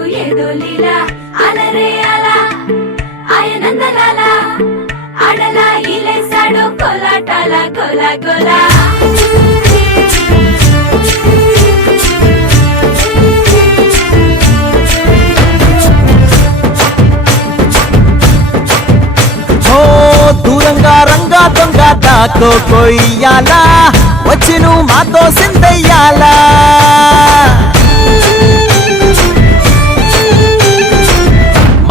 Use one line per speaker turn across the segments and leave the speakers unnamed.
లీలా. అలరే అలా ఆయనందలాల అడలా ఇలేసాడు కొలాటాల కొలా
కొలా. దూరంగా రంగా దొంగ దాకో కొయ్యాలా. వచ్చి నువ్వు మాతో సిందయ్యాలా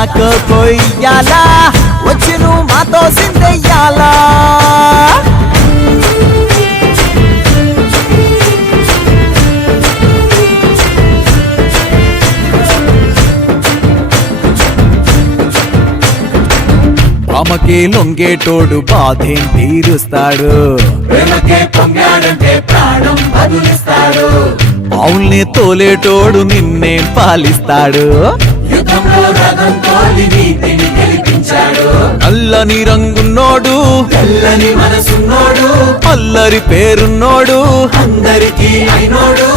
నాకు కొయ్యాలా వచ్చి నువ్వు మాతో సిందెయ్యాలా? ఆమెకి లొంగేటోడు బాధేం తీరుస్తాడు? అవుల్ని తోలేటోడు నిన్నే పాలిస్తాడు.
యుద్ధంలో రథం తోలి నీతిని గెలిపించాడు.
నల్లని రంగున్నోడు
తెల్లని మనసున్నోడు.
అల్లరి పేరున్నోడు.
అందరికీ అయినోడు.